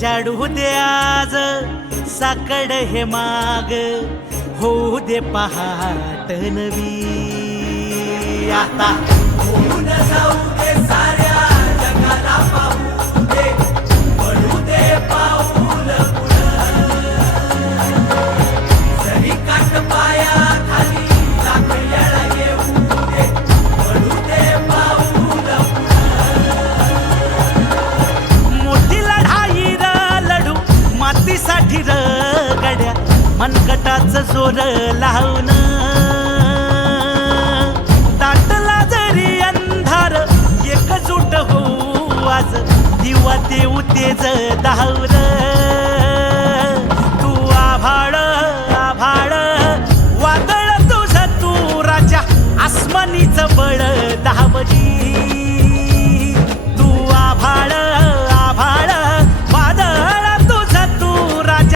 जाडू दे आज साकड हे माग, होऊ दे पहाट नवी. आता होऊन जाऊ दे साऱ्या जगाला पाहू दे, पडू दे पाऊल पुढं. जरी काट पाया खाली लाख येळा येऊ दे, पडू दे पाऊल पुढं. मोठी लढाई र लढू मातीसाठी र गड्या, मनगटाचं जोर लावून. दाटला जरी अंधार एकजूट होऊ आज, दिवा देऊ तेज धावलं.